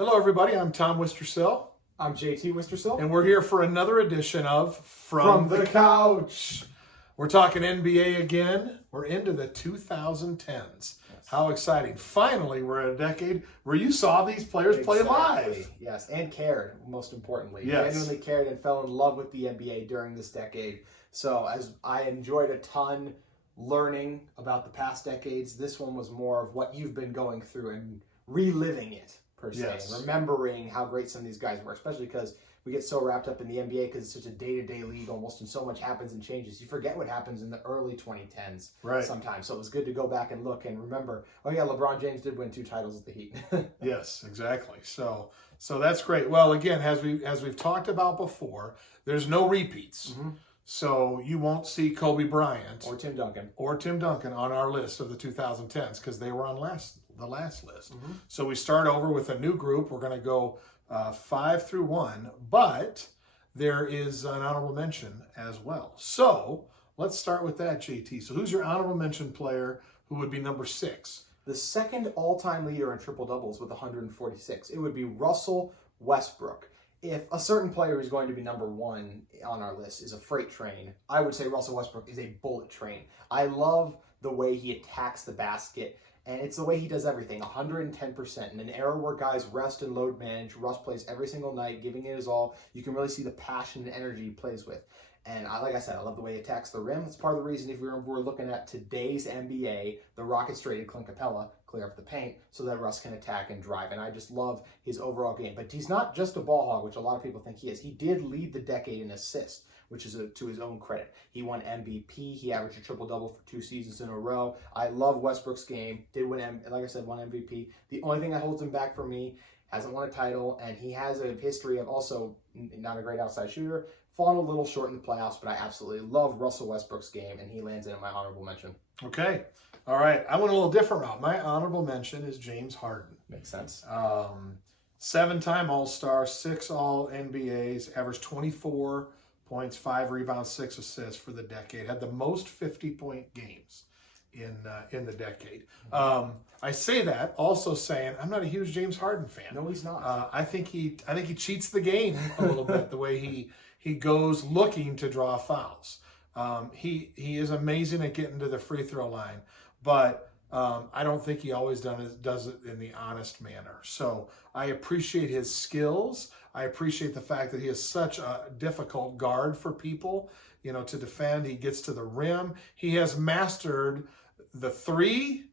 Hello, everybody. I'm Tom Wistrcill. I'm JT Wistrcill. And we're here for another edition of From the Couch. We're talking NBA again. We're into the 2010s. Yes. How exciting. Finally, we're at a decade where you saw these players play live. Yes, and cared, most importantly. Yes. Genuinely cared and fell in love with the NBA during this decade. So as I enjoyed a ton learning about the past decades, this one was more of what you've been going through and reliving it, per se. Yes. And remembering how great some of these guys were, especially because we get so wrapped up in the NBA because it's such a day-to-day league almost, and so much happens and changes. You forget what happens in the early 2010s sometimes. So it was good to go back and look and remember, oh yeah, LeBron James did win 2 titles with the Heat. Yes, exactly. So that's great. Well, again, as we've talked about before, there's no repeats. Mm-hmm. So you won't see Kobe Bryant or Tim Duncan on our list of the 2010s because they were on the last list. Mm-hmm. So we start over with a new group. We're going to go 5 through 1, but there is an honorable mention as well. So let's start with that, JT. So who's your honorable mention player who would be number 6? The second all-time leader in triple-doubles with 146. It would be Russell Westbrook. If a certain player who's going to be number 1 on our list is a freight train, I would say Russell Westbrook is a bullet train. I love the way he attacks the basket, and it's the way he does everything, 110%. In an era where guys rest and load manage, Russ plays every single night, giving it his all. You can really see the passion and energy he plays with. And like I said, I love the way he attacks the rim. That's part of the reason if we're looking at today's NBA, the Rockets traded Clint Capella, clear up the paint, so that Russ can attack and drive. And I just love his overall game. But he's not just a ball hog, which a lot of people think he is. He did lead the decade in assists, which is to his own credit. He won MVP. He averaged a triple-double for 2 seasons in a row. I love Westbrook's game. Did win, like I said, won MVP. The only thing that holds him back for me, hasn't won a title, and he has a history of also not a great outside shooter, fallen a little short in the playoffs, but I absolutely love Russell Westbrook's game, and he lands in my honorable mention. Okay. All right. I went a little different route. My honorable mention is James Harden. Makes sense. 7-time All-Star, 6 All-NBAs, averaged 24 points, 5 rebounds, 6 assists for the decade. Had the most 50-point games in the decade. I say that also saying I'm not a huge James Harden fan. No, he's not. I think he cheats the game a little bit the way he goes looking to draw fouls. He is amazing at getting to the free throw line, but I don't think he always does it in the honest manner. So I appreciate his skills. I appreciate the fact that he is such a difficult guard for people, to defend. He gets to the rim. He has mastered the 3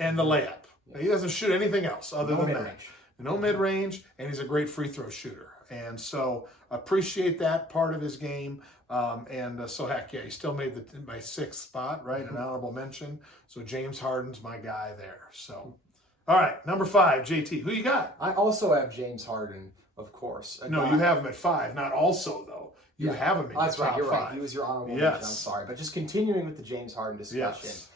and the layup. He doesn't shoot anything else other than that. No mid-range, and he's a great free throw shooter. And so appreciate that part of his game. So heck yeah, he still made my 6th spot, right? An honorable mention. So James Harden's my guy there. So, all right, number 5, JT. Who you got? I also have James Harden, of course. No, you have him at 5. Not also though. You have him in That's right. You're 5. right. He was your honorable mention. I'm sorry, but just continuing with the James Harden discussion. Yes.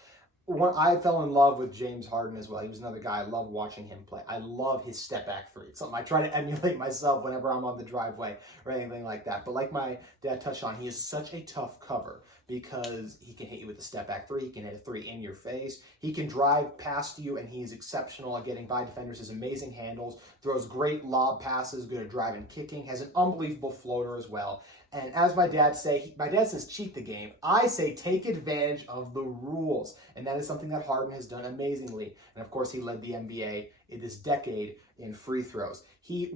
When I fell in love with James Harden as well. He was another guy I love watching him play. I love his step back 3. It's something I try to emulate myself whenever I'm on the driveway or anything like that. But like my dad touched on, he is such a tough cover because he can hit you with the step back 3. He can hit a 3 in your face. He can drive past you, and he's exceptional at getting by defenders. His amazing handles, throws great lob passes, good at driving, kicking, has an unbelievable floater as well. And as my dad says cheat the game. I say take advantage of the rules. And that is something that Harden has done amazingly. And of course, he led the NBA in this decade in free throws. He's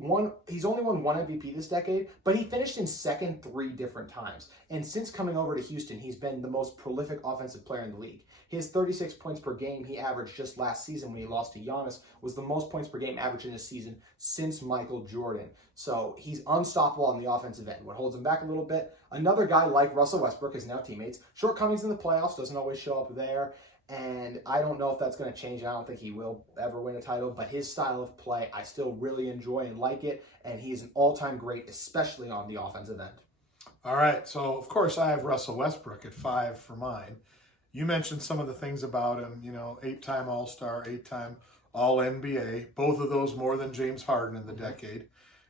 only won 1 MVP this decade, but he finished in second 3 different times. And since coming over to Houston, he's been the most prolific offensive player in the league. His 36 points per game he averaged just last season when he lost to Giannis was the most points per game averaged in a season since Michael Jordan. So he's unstoppable on the offensive end. What holds him back a little bit, another guy like Russell Westbrook, his now teammates, shortcomings in the playoffs, doesn't always show up there. And I don't know if that's going to change. I don't think he will ever win a title, but his style of play, I still really enjoy and like it. And he's an all-time great, especially on the offensive end. All right. So, of course, I have Russell Westbrook at 5 for mine. You mentioned some of the things about him, 8-time All-Star, 8-time All-NBA, both of those more than James Harden in the decade.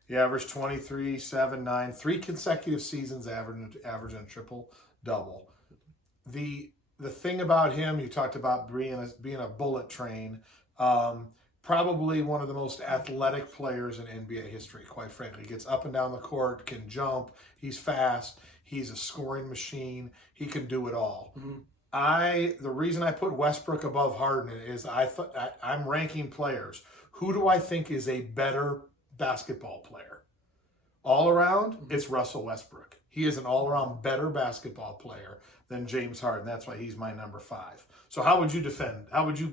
He averaged 23, 7, 9, 3 consecutive seasons averaging a triple-double. The thing about him, you talked about being a bullet train, probably one of the most athletic players in NBA history, quite frankly. Gets up and down the court, can jump, he's fast, he's a scoring machine, he can do it all. The reason I put Westbrook above Harden is I'm ranking players. Who do I think is a better basketball player? All around, it's Russell Westbrook. He is an all-around better basketball player than James Harden. That's why he's my number 5. So how would you defend? How would you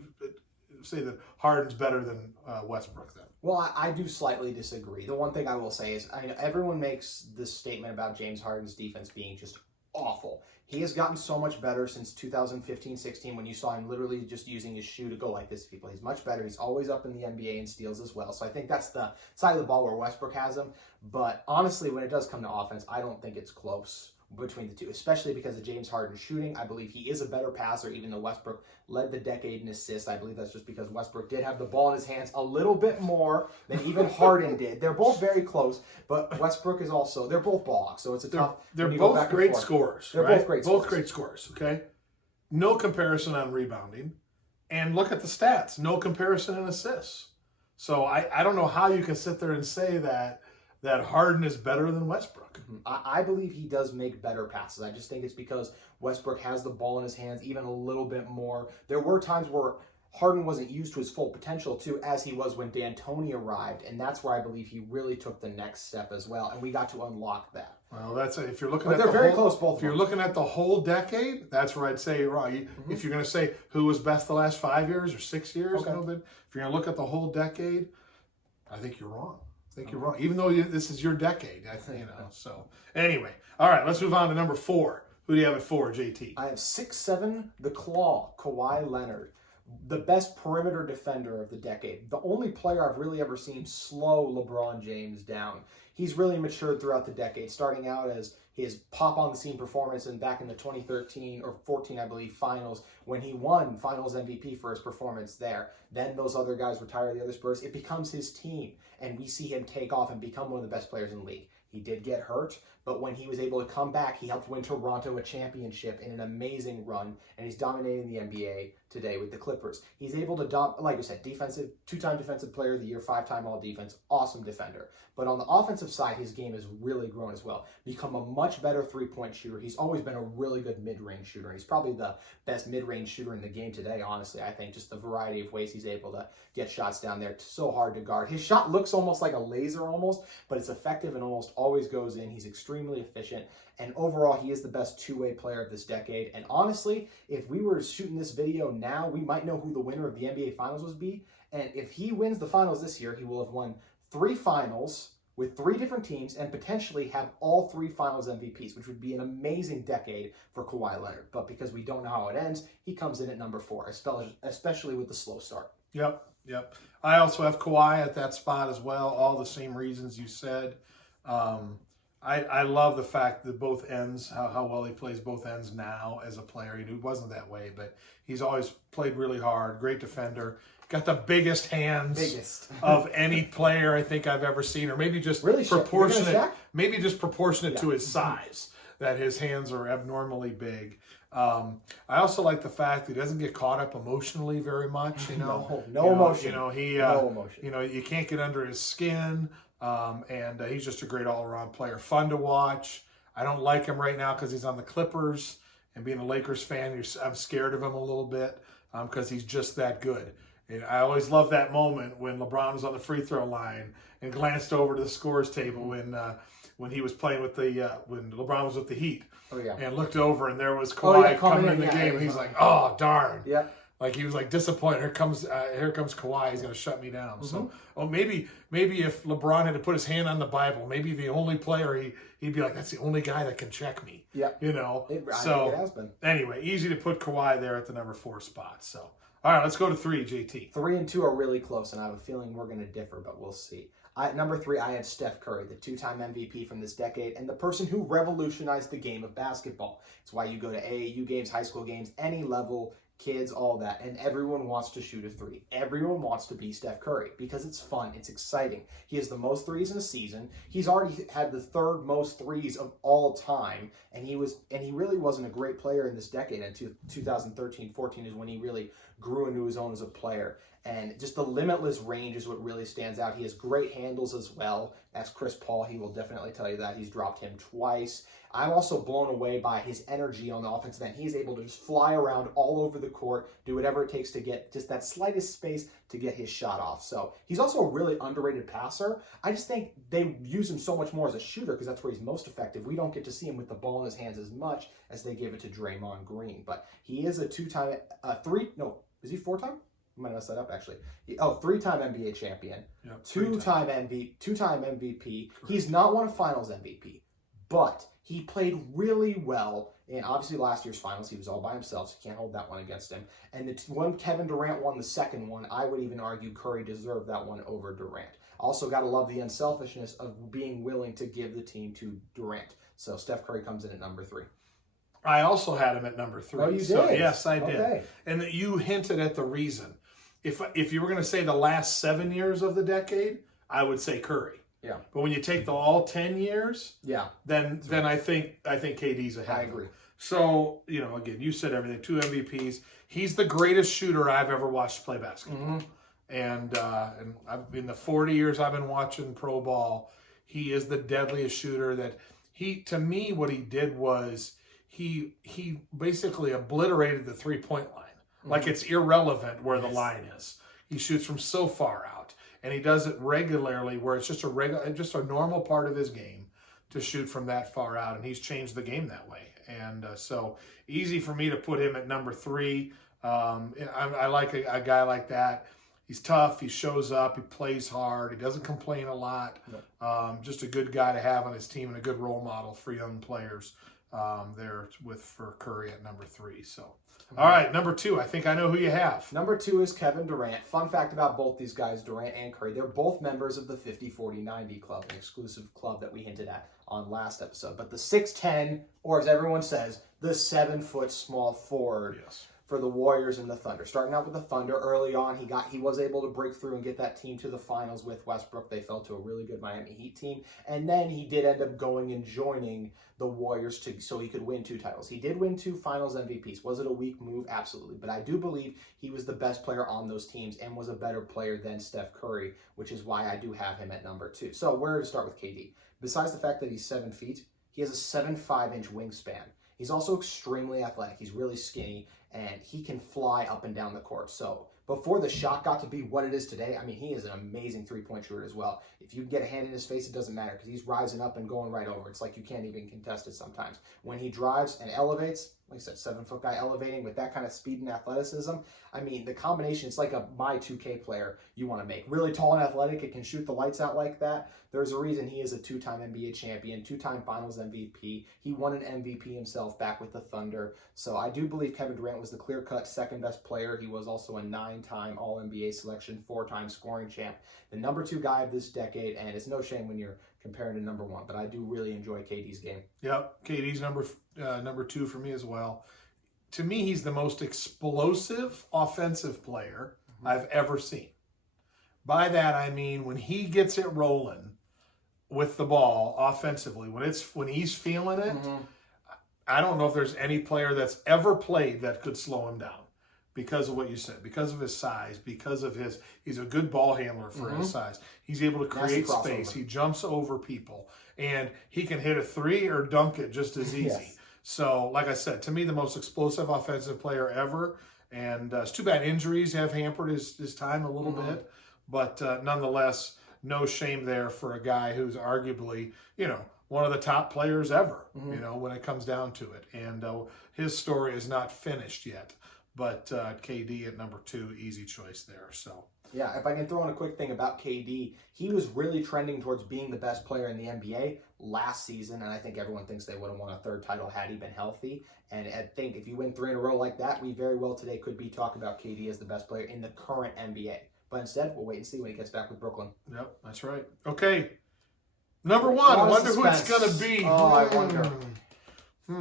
say that Harden's better than Westbrook then? Well, I do slightly disagree. The one thing I will say is I know everyone makes this statement about James Harden's defense being just awful. He has gotten so much better since 2015-16 when you saw him literally just using his shoe to go like this to people. He's much better. He's always up in the NBA in steals as well. So I think that's the side of the ball where Westbrook has him. But honestly, when it does come to offense, I don't think it's close between the two, especially because of James Harden's shooting. I believe he is a better passer, even though Westbrook led the decade in assists. I believe that's just because Westbrook did have the ball in his hands a little bit more than even Harden did. They're both very close, but Westbrook is also, they're both ball hogs, so it's a tough. They're both great scorers. They're right? both great scorers. Both great scorers, okay? No comparison on rebounding. And look at the stats. No comparison in assists. So I don't know how you can sit there and say that Harden is better than Westbrook. I believe he does make better passes. I just think it's because Westbrook has the ball in his hands even a little bit more. There were times where Harden wasn't used to his full potential too, as he was when D'Antoni arrived, and that's where I believe he really took the next step as well, and we got to unlock that. Well, if you're looking but at they're the very whole, close, both. If you're looking at the whole decade, that's where I'd say you're wrong. If you're going to say who was best the last 5 years or 6 years, Okay. if you're going to look at the whole decade, I think you're wrong. You're wrong, even though this is your decade. I think So anyway, all right, let's move on to number 4. Who do you have at 4, JT? I have 6'7", the Claw, Kawhi Leonard, the best perimeter defender of the decade. The only player I've really ever seen slow LeBron James down. He's really matured throughout the decade, starting out as his pop on the scene performance and back in the 2013 or 14, I believe, finals when he won Finals MVP for his performance there. Then those other guys retire, the other Spurs. It becomes his team, and we see him take off and become one of the best players in the league. He did get hurt, but when he was able to come back, he helped win Toronto a championship in an amazing run, and he's dominating the NBA today with the Clippers. He's able to, like I said, defensive, 2-time defensive player of the year, 5-time all-defense, awesome defender. But on the offensive side, his game has really grown as well. Become a much better three-point shooter. He's always been a really good mid-range shooter. He's probably the best mid-range shooter in the game today, honestly. I think just the variety of ways he's able to get shots down there. It's so hard to guard. His shot looks almost like a laser almost, but it's effective and almost always goes in. He's extremely efficient. And overall, he is the best two-way player of this decade. And honestly, if we were shooting this video now, we might know who the winner of the NBA Finals would be. And if he wins the Finals this year, he will have won 3 Finals with 3 different teams and potentially have all 3 Finals MVPs, which would be an amazing decade for Kawhi Leonard. But because we don't know how it ends, he comes in at number 4, especially with the slow start. Yep. I also have Kawhi at that spot as well, all the same reasons you said. I love the fact that both ends, how well he plays both ends now as a player. He wasn't that way, but he's always played really hard, great defender. Got the biggest hands of any player I think I've ever seen, or maybe just really proportionate. Maybe just proportionate to his size, that his hands are abnormally big. I also like the fact that he doesn't get caught up emotionally very much. No emotion. No emotion. You can't get under his skin, and he's just a great all-around player. Fun to watch. I don't like him right now because he's on the Clippers, and being a Lakers fan, I'm scared of him a little bit because he's just that good. And I always love that moment when LeBron was on the free throw line and glanced over to the scores table when he was playing with when LeBron was with the Heat. Oh, yeah. And looked over and there was Kawhi coming in the game. And he's like, oh, darn. Yeah. Like he was like disappointed. Here comes Kawhi. He's going to shut me down. So, maybe if LeBron had to put his hand on the Bible, maybe the only player he'd be like, that's the only guy that can check me. Yeah. I think it has been. Anyway, easy to put Kawhi there at the number 4 spot. So, all right, let's go to 3, JT. 3 and 2 are really close, and I have a feeling we're going to differ, but we'll see. Number 3, I have Steph Curry, the 2-time MVP from this decade, and the person who revolutionized the game of basketball. It's why you go to AAU games, high school games, any level, kids, all that, and everyone wants to shoot a 3. Everyone wants to be Steph Curry because it's fun, it's exciting. He has the most threes in a season. He's already had the 3rd most threes of all time, and he really wasn't a great player in this decade. In 2013-14 is when he really grew into his own as a player. And just the limitless range is what really stands out. He has great handles as well. As Chris Paul, he will definitely tell you that. He's dropped him twice. I'm also blown away by his energy on the offensive end. He's able to just fly around all over the court, do whatever it takes to get just that slightest space to get his shot off. So he's also a really underrated passer. I just think they use him so much more as a shooter because that's where he's most effective. We don't get to see him with the ball in his hands as much as they give it to Draymond Green. But he is a is he four-time? I might mess that up actually. Three-time NBA champion, Yep, two-time MVP. Correct. He's not won a Finals MVP, but he played really well. And obviously last year's Finals, he was all by himself, so you can't hold that one against him. And when Kevin Durant won the second one, I would even argue Curry deserved that one over Durant. Also got to love the unselfishness of being willing to give the team to Durant. So Steph Curry comes in at number 3. I also had him at number 3. Oh, you did? So, yes, I did. Okay. And you hinted at the reason. If you were going to say the last 7 years of the decade, I would say Curry. Yeah. But when you take the all 10 years, yeah, then I think KD's ahead. I agree. So, again, you said everything. 2 MVPs. He's the greatest shooter I've ever watched play basketball. Mm-hmm. And in the 40 years I've been watching pro ball, he is the deadliest shooter. To me, what he did was he basically obliterated the 3-point line. Mm-hmm. Like it's irrelevant where the line is. He shoots from so far out. And he does it regularly where it's just a normal part of his game to shoot from that far out. And he's changed the game that way. And so easy for me to put him at number 3. I like a guy like that. He's tough. He shows up. He plays hard. He doesn't complain a lot. No. Just a good guy to have on his team and a good role model for young players for Curry at number 3. So, all right, number 2. I think I know who you have. Number 2 is Kevin Durant. Fun fact about both these guys, Durant and Curry, they're both members of the 50-40-90 club, an exclusive club that we hinted at on last episode. But the 6'10", or as everyone says, the 7-foot small forward. Yes. For the Warriors and the Thunder. Starting out with the Thunder early on, he was able to break through and get that team to the finals with Westbrook. They fell to a really good Miami Heat team. And then he did end up going and joining the Warriors so he could win 2 titles. He did win 2 finals MVPs. Was it a weak move? Absolutely. But I do believe he was the best player on those teams and was a better player than Steph Curry, which is why I do have him at number 2. So where to start with KD? Besides the fact that he's 7 feet, he has a 7'5" wingspan. He's also extremely athletic. He's really skinny, and he can fly up and down the court. So before the shot got to be what it is today, he is an amazing 3-point shooter as well. If you get a hand in his face, it doesn't matter because he's rising up and going right over. It's like you can't even contest it sometimes. When he drives and elevates, like I said, 7-foot guy elevating with that kind of speed and athleticism, the combination, it's like my 2K player you want to make. Really tall and athletic, it can shoot the lights out like that. There's a reason he is a 2-time NBA champion, 2-time Finals MVP. He won an MVP himself back with the Thunder. So I do believe Kevin Durant was the clear-cut second best player. He was also a 9-time All-NBA selection, 4-time scoring champ. The number 2 guy of this decade, and it's no shame when you're comparing to number 1, but I do really enjoy KD's game. Yep, KD's number 2 for me as well. To me, he's the most explosive offensive player I've ever seen. By that, I mean when he gets it rolling with the ball offensively, when he's feeling it, I don't know if there's any player that's ever played that could slow him down because of what you said, because of his size, because of he's a good ball handler for his size. He's able to create space. He jumps over people, and he can hit a 3 or dunk it just as easy. Yes. So, like I said, to me, the most explosive offensive player ever. And it's too bad injuries have hampered his time a little bit. But nonetheless, no shame there for a guy who's arguably, one of the top players ever, when it comes down to it. And his story is not finished yet. But KD at number 2, easy choice there. So yeah, if I can throw in a quick thing about KD, he was really trending towards being the best player in the NBA last season, and I think everyone thinks they would have won a 3rd title had he been healthy. And I think if you win 3 in a row like that, we very well today could be talking about KD as the best player in the current NBA. But instead, we'll wait and see when he gets back with Brooklyn. Yep, that's right. Okay, number 1. I wonder who it's going to be. Oh, I wonder.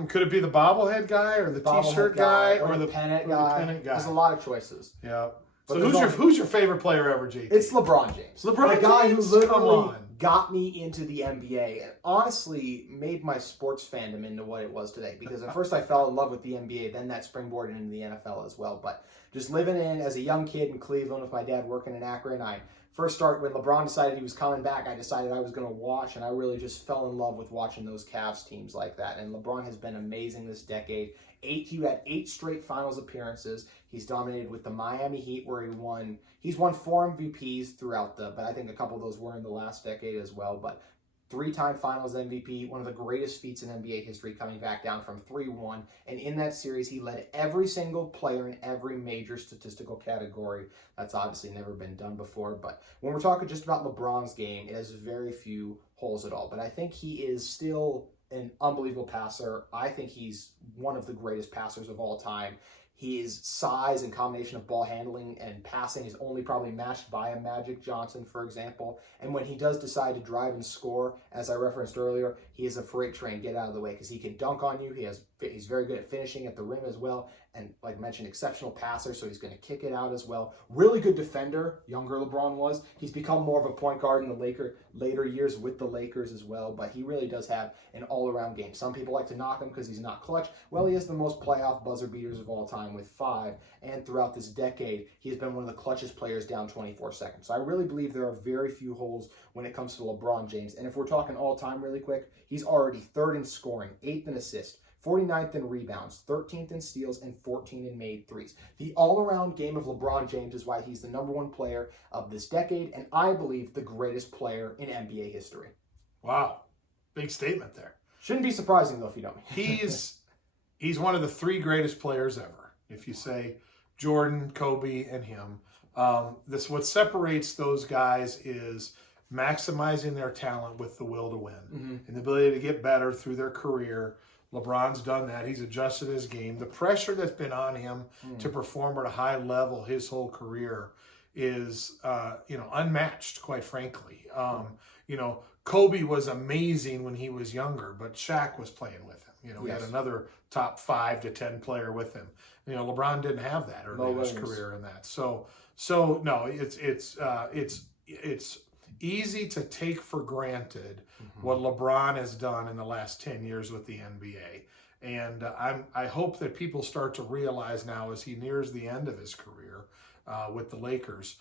Could it be the bobblehead guy or the T-shirt guy or the pennant guy? There's a lot of choices. Yeah. So who's your favorite player ever, JT? It's LeBron James. The guy who literally got me into the NBA and honestly made my sports fandom into what it was today. Because at first I fell in love with the NBA, then that springboarded into the NFL as well. But just living in as a young kid in Cleveland with my dad working in Akron. I first started when LeBron decided he was coming back. I decided I was going to watch, and I really just fell in love with watching those Cavs teams like that. And LeBron has been amazing this decade. He had 8 straight finals appearances. He's dominated with the Miami Heat, where he's won 4 MVPs throughout but I think a couple of those were in the last decade as well. But 3-time finals MVP, one of the greatest feats in NBA history, coming back down from 3-1. And in that series, he led every single player in every major statistical category. That's obviously never been done before. But when we're talking just about LeBron's game, it has very few holes at all. But I think he is still an unbelievable passer. I think he's one of the greatest passers of all time. His size and combination of ball handling and passing is only probably matched by a Magic Johnson, for example. And when he does decide to drive and score, as I referenced earlier, he is a freight train. Get out of the way, because he can dunk on you. He's very good at finishing at the rim as well. And like I mentioned, exceptional passer, so he's going to kick it out as well. Really good defender, younger LeBron was. He's become more of a point guard in the later years with the Lakers as well, but he really does have an all-around game. Some people like to knock him because he's not clutch. Well, he has the most playoff buzzer beaters of all time with 5, and throughout this decade, he has been one of the clutchest players down 24 seconds. So I really believe there are very few holes when it comes to LeBron James. And if we're talking all-time really quick, he's already 3rd in scoring, 8th in assists, 49th in rebounds, 13th in steals, and 14th in made threes. The all-around game of LeBron James is why he's the #1 player of this decade, and I believe the greatest player in NBA history. Wow. Big statement there. Shouldn't be surprising, though, if you know me. He's one of the 3 greatest players ever. If you say Jordan, Kobe, and him. What separates those guys is maximizing their talent with the will to win and the ability to get better through their career. LeBron's done that. He's adjusted his game. The pressure that's been on him to perform at a high level his whole career is, unmatched, quite frankly. Kobe was amazing when he was younger, but Shaq was playing with him. He had another top 5 to 10 player with him. LeBron didn't have that early in his career in that. So no, it's easy to take for granted what LeBron has done in the last 10 years with the NBA. And I hope that people start to realize now as he nears the end of his career with the Lakers,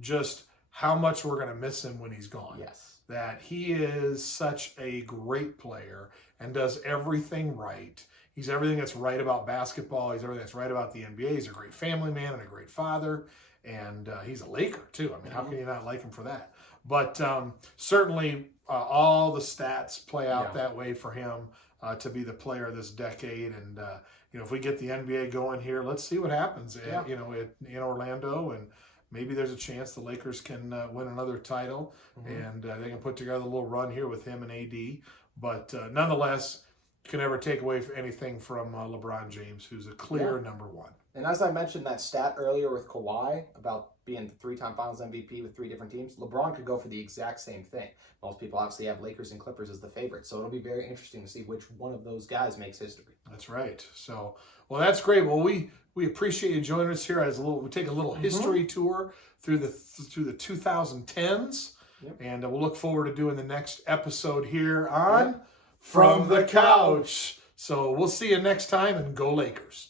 just how much we're going to miss him when he's gone. Yes. That he is such a great player and does everything right. He's everything that's right about basketball. He's everything that's right about the NBA. He's a great family man and a great father. And he's a Laker, too. I mean, how can you not like him for that? But certainly all the stats play out that way for him to be the player of this decade. And, if we get the NBA going here, let's see what happens, in Orlando. And maybe there's a chance the Lakers can win another title. And they can put together a little run here with him and AD. But nonetheless, you can never take away anything from LeBron James, who's a clear #1. And as I mentioned that stat earlier with Kawhi about being the 3-time Finals MVP with 3 different teams, LeBron could go for the exact same thing. Most people obviously have Lakers and Clippers as the favorites, so it'll be very interesting to see which one of those guys makes history. That's right. So, well, that's great. Well, we appreciate you joining us here as we take a little history tour through the 2010s, and we'll look forward to doing the next episode here on From the Couch. So we'll see you next time, and go Lakers.